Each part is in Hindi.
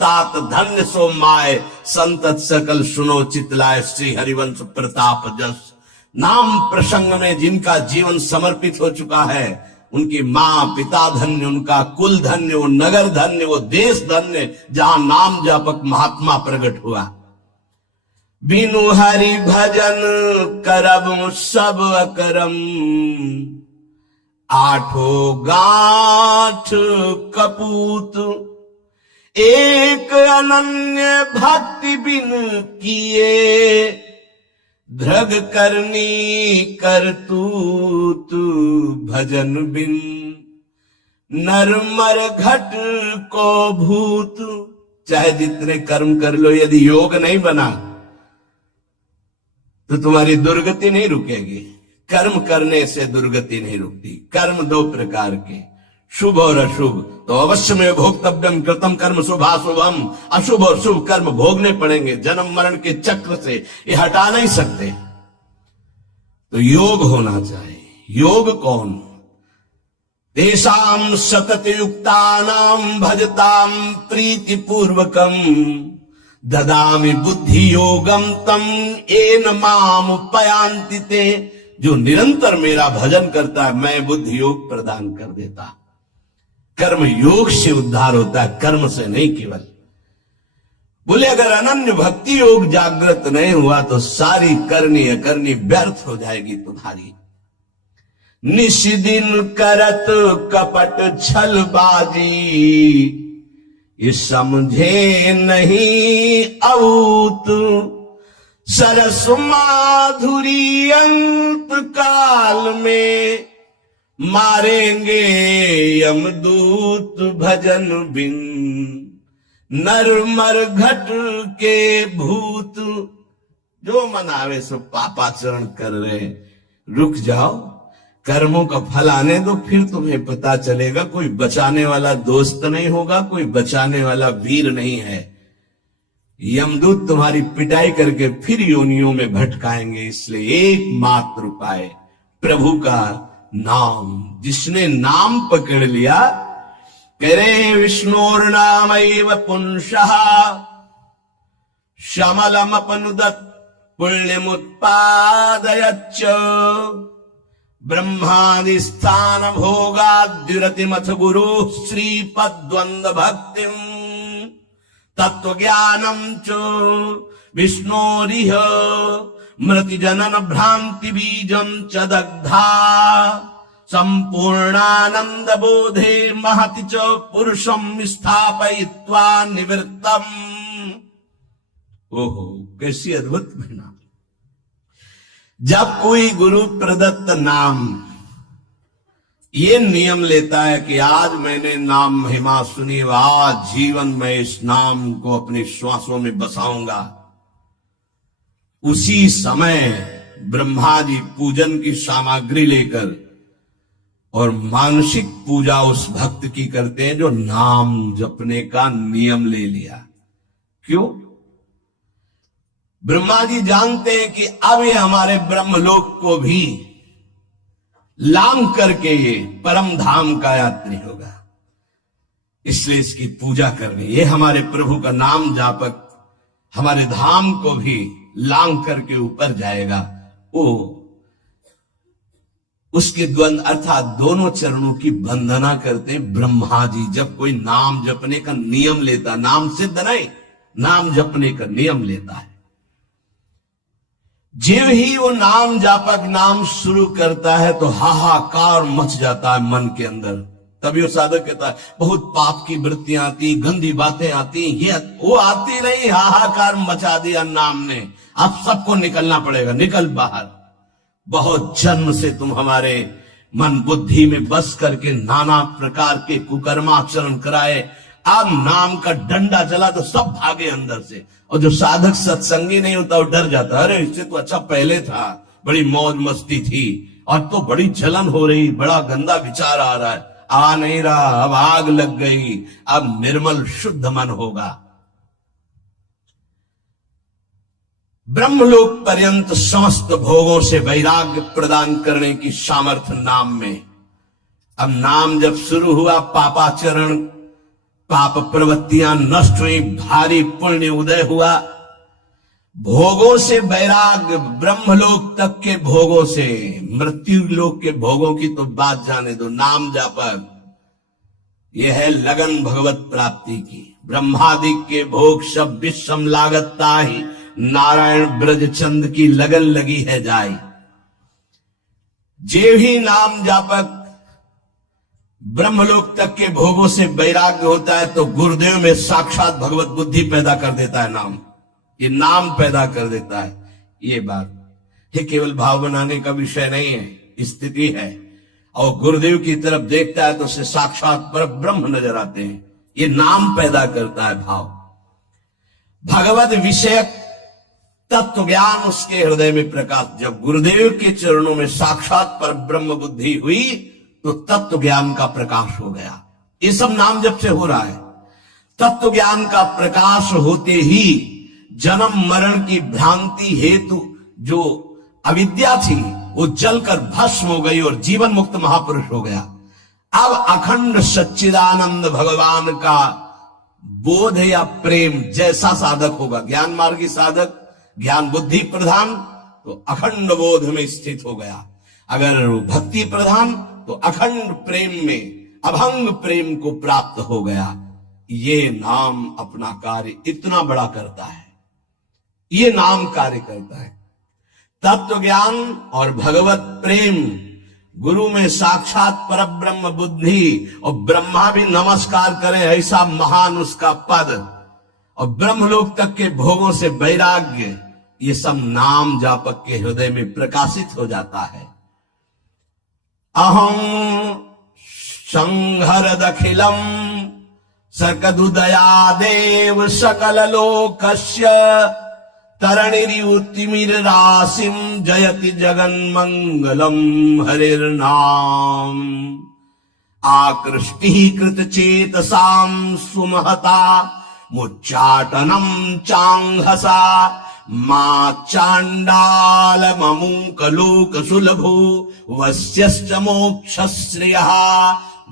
तात धन्य सो माय, संतत सकल सुनो चितलाय, श्री हरिवंश प्रताप जस। नाम प्रसंग में जिनका जीवन समर्पित हो चुका है, उनकी मां पिता धन्य, उनका कुल धन्य, वो नगर धन्य, वो देश धन्य, जहां नाम जापक महात्मा प्रकट हुआ। बिनु हरि भजन करब सब अकरम, आठो गांठ कपूत, एक अनन्य भक्ति बिन किए, धृग करनी करतूत भजन बिन, नरमर घट को भूत। चाहे जितने कर्म कर लो, यदि योग नहीं बना तो तुम्हारी दुर्गति नहीं रुकेगी। कर्म करने से दुर्गति नहीं रुकती। कर्म दो प्रकार के, शुभ और अशुभ। तो अवश्य में भोक्तव्यम कृतम कर्म शुभाशुभम, अशुभ और शुभ कर्म भोगने पड़ेंगे। जन्म मरण के चक्र से ये हटा नहीं सकते। तो योग होना चाहिए। योग कौन? तेषाम सतत युक्तानाम भजताम प्रीति पूर्वकम, ददामि बुद्धि योगम तम एन माम पयांति ते। जो निरंतर मेरा भजन करता है, मैं बुद्धि योग प्रदान कर देता। कर्म योग से उद्धार होता है, कर्म से नहीं केवल। बोले अगर अनन्य भक्ति योग जागृत नहीं हुआ तो सारी करनी अकरनी व्यर्थ हो जाएगी तुम्हारी। निशिदिन करत कपट छलबाजी, ये समझे नहीं औत, सरस माधुरी अंत काल में, मारेंगे यमदूत भजन बिन, नरमर घट के भूत। जो मनावे सो पापाचरण कर रहे, रुक जाओ, कर्मों का फल आने दो, फिर तुम्हें पता चलेगा। कोई बचाने वाला दोस्त नहीं होगा, कोई बचाने वाला वीर नहीं है। यमदूत तुम्हारी पिटाई करके फिर योनियों में भटकाएंगे। इसलिए एकमात्र उपाय प्रभु का नाम। जिसने नाम पकड़ लिया, कह रहे विष्णुर्नामैव पुंसः शमलमपनुदत् पुण्यमुत्पादयच्च, ब्रह्मादि स्थान भोगाद्युरतिमथ गुरु श्रीपद्वंद भक्तिम, तत्व ज्ञानम च विष्णोरिह मृति जनन भ्रांति बीजम च दग्धा, संपूर्णानंद बोधे महति च पुरुषम स्थापयित्वा निवृत्तम। ओहो, कैसी अद्भुत घटना। जब कोई गुरु प्रदत्त नाम ये नियम लेता है कि आज मैंने नाम महिमा सुनी, आज जीवन में इस नाम को अपनी श्वासों में बसाऊंगा, उसी समय ब्रह्मा जी पूजन की सामग्री लेकर और मानसिक पूजा उस भक्त की करते हैं जो नाम जपने का नियम ले लिया। क्यों? ब्रह्मा जी जानते हैं कि अब ये हमारे ब्रह्मलोक को भी लांग करके ये परम धाम का यात्री होगा, इसलिए इसकी पूजा करनी। ये हमारे प्रभु का नाम जापक हमारे धाम को भी लांग करके ऊपर जाएगा। वो उसके द्वंद अर्थात दोनों चरणों की वंदना करते ब्रह्मा जी। जब कोई नाम जपने का नियम लेता, नाम सिद्ध नहीं, नाम जपने का नियम लेता है, जब ही वो नाम जापक नाम शुरू करता है तो हाहाकार मच जाता है मन के अंदर। तभी वो साधक कहता है बहुत पाप की वृत्तियां आती, गंदी बातें आती, ये वो आती नहीं, हाहाकार मचा दिया नाम ने। अब सबको निकलना पड़ेगा, निकल बाहर। बहुत जन्म से तुम हमारे मन बुद्धि में बस करके नाना प्रकार के कुकर्माचरण कराए, अब नाम का डंडा चला तो सब भागे अंदर से। और जो साधक सत्संगी नहीं होता वो डर जाता, अरे इससे तो अच्छा पहले था, बड़ी मौज मस्ती थी, और तो बड़ी जलन हो रही, बड़ा गंदा विचार आ रहा है। आ नहीं रहा, अब आग लग गई, अब निर्मल शुद्ध मन होगा। ब्रह्मलोक पर्यंत समस्त भोगों से वैराग्य प्रदान करने की सामर्थ्य नाम में। अब नाम जब शुरू हुआ, पापाचरण पाप प्रवृत्तियां नष्ट हुई, भारी पुण्य उदय हुआ, भोगों से वैराग्य, ब्रह्मलोक तक के भोगों से, मृत्यु लोक के भोगों की तो बात जाने दो। नाम जापक यह है लगन भगवत प्राप्ति की। ब्रह्मादि के भोग सब विषम लागता ही, नारायण ब्रज चंद की लगन लगी है जाई। जे भी नाम जापक ब्रह्मलोक तक के भोगों से वैराग्य होता है तो गुरुदेव में साक्षात भगवत बुद्धि पैदा कर देता है। नाम, ये नाम पैदा कर देता है। ये बात ये केवल भाव बनाने का विषय नहीं है, स्थिति है। और गुरुदेव की तरफ देखता है तो उसे साक्षात पर ब्रह्म नजर आते हैं। ये नाम पैदा करता है भाव। भगवत विषयक तत्व ज्ञान उसके हृदय में प्रकाश। जब गुरुदेव के चरणों में साक्षात पर ब्रह्म बुद्धि हुई तो तत्व ज्ञान का प्रकाश हो गया। ये सब नाम जब से हो रहा है। तत्व ज्ञान का प्रकाश होते ही जन्म मरण की भ्रांति हेतु जो अविद्या थी वो जलकर भस्म हो गई और जीवन मुक्त महापुरुष हो गया। अब अखंड सच्चिदानंद भगवान का बोध या प्रेम जैसा साधक होगा, ज्ञान मार्गी साधक, ज्ञान बुद्धि प्रधान, तो अखंड बोध में स्थित हो गया। अगर भक्ति प्रधान तो अखंड प्रेम में, अभंग प्रेम को प्राप्त हो गया। ये नाम अपना कार्य इतना बड़ा करता है। ये नाम कार्य करता है। तत्व ज्ञान और भगवत प्रेम, गुरु में साक्षात परब्रह्म बुद्धि, और ब्रह्मा भी नमस्कार करें ऐसा महान उसका पद, और ब्रह्मलोक तक के भोगों से वैराग्य, ये सब नाम जापक के हृदय में प्रकाशित हो जाता है। अहं संहरदखिलम सकदुदयादेव सकल लोकस्य तरणिरितिमिर राशिम जयति जगन्मंगलम हरिर्नाम। आकृष्टि कृत चेतसाम सुमहता मुच्चाटनम चांघसा मा चांडाल ममुकलोक सुलभो वस्यश्च मोक्षश्रियः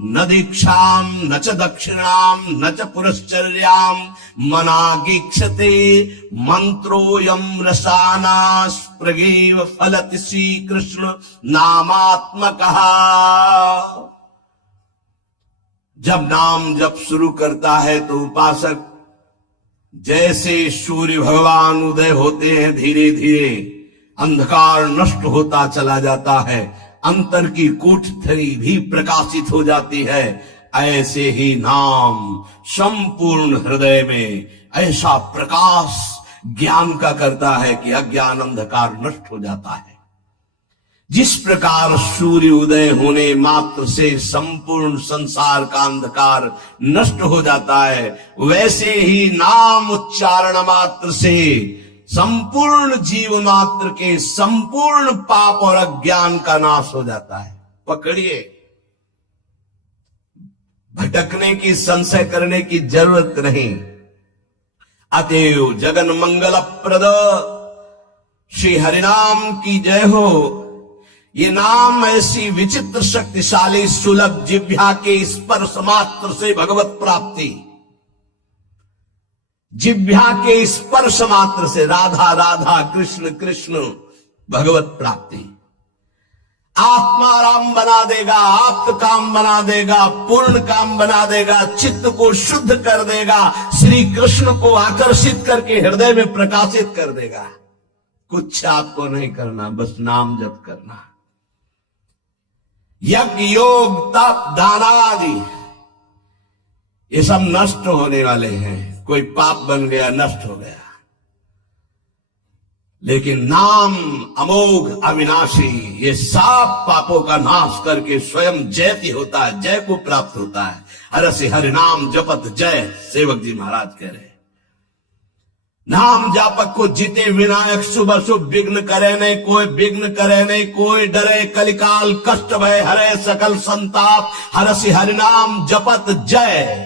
न दीक्षाम न च दक्षिणाम न च पुरश्चर्याम मनागीक्षते मंत्रोयम रसानास्प्रगेव फलति श्री कृष्ण नामात्मकः। जब नाम जप शुरू करता है तो उपासक जैसे सूर्य भगवान उदय होते हैं, धीरे धीरे अंधकार नष्ट होता चला जाता है, अंतर की कोठरी भी प्रकाशित हो जाती है। ऐसे ही नाम संपूर्ण हृदय में ऐसा प्रकाश ज्ञान का करता है कि अज्ञान अंधकार नष्ट हो जाता है। जिस प्रकार सूर्य उदय होने मात्र से संपूर्ण संसार का अंधकार नष्ट हो जाता है, वैसे ही नाम उच्चारण मात्र से संपूर्ण जीव मात्र के संपूर्ण पाप और अज्ञान का नाश हो जाता है। पकड़िए, भटकने की, संशय करने की जरूरत नहीं। अतएव जगन मंगल प्रद श्री हरिनाम की जय हो। ये नाम ऐसी विचित्र शक्तिशाली सुलभ जिह्वा के स्पर्श मात्र से भगवत प्राप्ति, जिह्वा के स्पर्श मात्र से राधा राधा कृष्ण कृष्ण भगवत प्राप्ति आत्माराम बना देगा, आप्त काम बना देगा, पूर्ण काम बना देगा, चित्त को शुद्ध कर देगा, श्री कृष्ण को आकर्षित करके हृदय में प्रकाशित कर देगा। कुछ आपको नहीं करना, बस नाम जप करना। यज्ञ योग तप दान आदि ये सब नष्ट होने वाले हैं। कोई पाप बन गया, नष्ट हो गया, लेकिन नाम अमोघ अविनाशी ये सब पापों का नाश करके स्वयं जयति होता है, जय को प्राप्त होता है। हरसि हरि नाम जपत जय, सेवक जी महाराज कह रहे। नाम जापक को जीते विनायक शुभ शुभ विघ्न करे नहीं कोई, विघ्न करे नहीं कोई, डरे कलिकाल कष्ट भय हरे सकल संताप, हरसि हरि नाम जपत जय।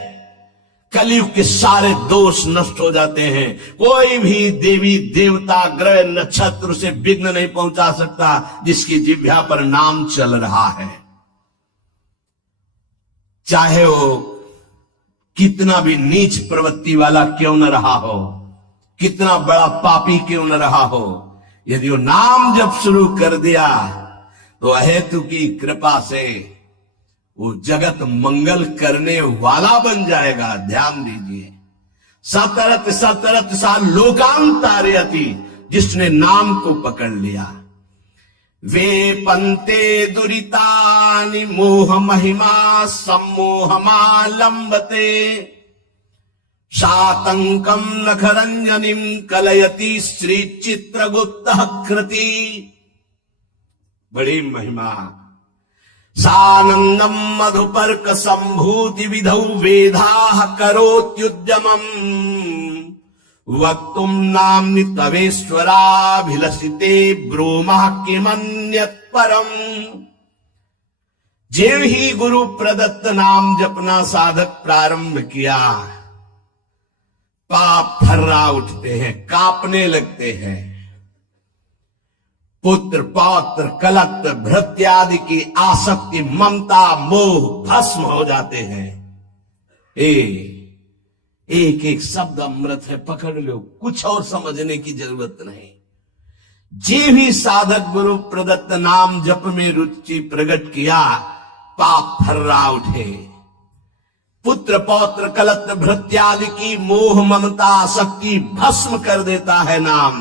कलयुग के सारे दोष नष्ट हो जाते हैं। कोई भी देवी देवता ग्रह नक्षत्र से विघ्न नहीं पहुंचा सकता जिसकी जिह्वा पर नाम चल रहा है। चाहे वो कितना भी नीच प्रवृत्ति वाला क्यों न रहा हो, कितना बड़ा पापी क्यों न रहा हो, यदि वो नाम जब शुरू कर दिया तो अहेतु की कृपा से वो जगत मंगल करने वाला बन जाएगा। ध्यान दीजिए, सतरत सतरत सा लोकांतारयति, जिसने नाम को पकड़ लिया। वे पंते दुरितानि मोह महिमा सम्मोहमालंबते, शातंकम नखरंजनिम कलयति श्री चित्रगुप्तः कृति। बड़ी महिमा। सानंदम मधुपर्क संभूति विधौ वेदाः करोत्युद्यमम्, वक्तुम नाम्नि तवेश्वराभिलषिते ब्रूमः किमन्यत् परम। जेव ही गुरु प्रदत्त नाम जपना साधक प्रारंभ किया, पाप थर्रा उठते हैं, कांपने लगते हैं। पुत्र पौत्र कलत्र भृत्यादि की आसक्ति ममता मोह भस्म हो जाते हैं। एक एक शब्द अमृत है, पकड़ लो, कुछ और समझने की जरूरत नहीं। जे भी साधक गुरु प्रदत्त नाम जप में रुचि प्रकट किया, पाप थर्रा उठे। पुत्र पौत्र कलत्र भृत्यादि की मोह ममता आसक्ति भस्म कर देता है नाम।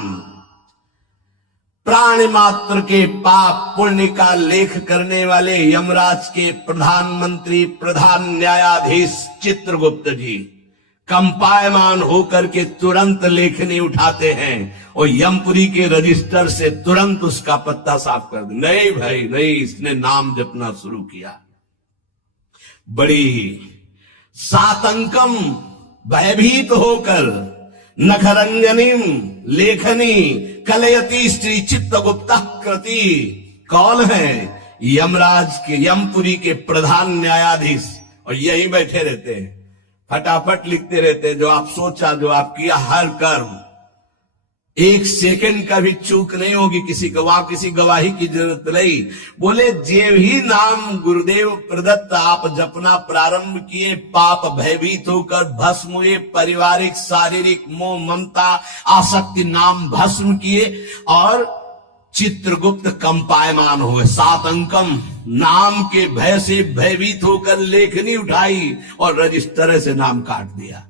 प्राणी मात्र के पाप पुण्य का लेख करने वाले यमराज के प्रधानमंत्री प्रधान न्यायाधीश चित्रगुप्त जी कंपायमान होकर के तुरंत लेखनी उठाते हैं और यमपुरी के रजिस्टर से तुरंत उसका पत्ता साफ कर दे। नहीं भाई नहीं, इसने नाम जपना शुरू किया। बड़ी सातंकम भयभीत होकर नखरंजनिम लेखनी कलयति श्री चित्रगुप्तः कृति। कौन है? यमराज के यमपुरी के प्रधान न्यायाधीश, और यही बैठे रहते हैं, फटाफट लिखते रहते हैं। जो आप सोचा, जो आप किया, हर कर्म एक सेकंड का भी चूक नहीं होगी। किसी गवाही की जरूरत नहीं। बोले जे भी नाम गुरुदेव प्रदत्त आप जपना प्रारंभ किए, पाप भयभीत होकर भस्म हुए, पारिवारिक शारीरिक मोह ममता आसक्ति नाम भस्म किए और चित्रगुप्त कंपायमान हुए। सातंकम नाम के भय से भयभीत होकर लेखनी उठाई और रजिस्टर से नाम काट दिया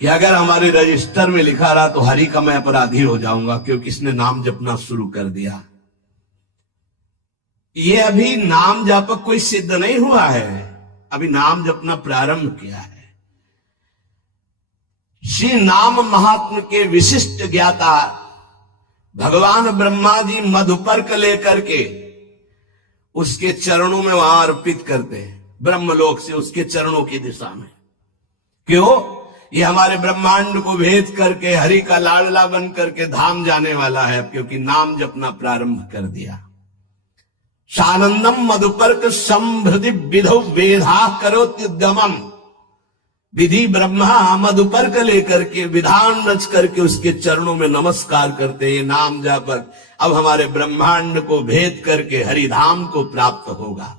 कि अगर हमारे रजिस्टर में लिखा रहा तो हरि का मैं अपराधी हो जाऊंगा, क्योंकि इसने नाम जपना शुरू कर दिया। ये अभी नाम जप कोई सिद्ध नहीं हुआ है, अभी नाम जपना प्रारंभ किया है। श्री नाम महात्म के विशिष्ट ज्ञाता भगवान ब्रह्मा जी मधुपर्क लेकर के उसके चरणों में वहां अर्पित करते हैं, ब्रह्मलोक से उसके चरणों की दिशा में। क्यों? ये हमारे ब्रह्मांड को भेद करके हरि का लाडला बन करके धाम जाने वाला है, क्योंकि नाम जपना प्रारंभ कर दिया। सानंदम मधुपर्क संभृति विधौ वेधा करोत्युद्यमम्। विधि ब्रह्मा मधुपर्क लेकर के विधान रच करके उसके चरणों में नमस्कार करते हैं। नाम जापक अब हमारे ब्रह्मांड को भेद करके हरिधाम को प्राप्त होगा।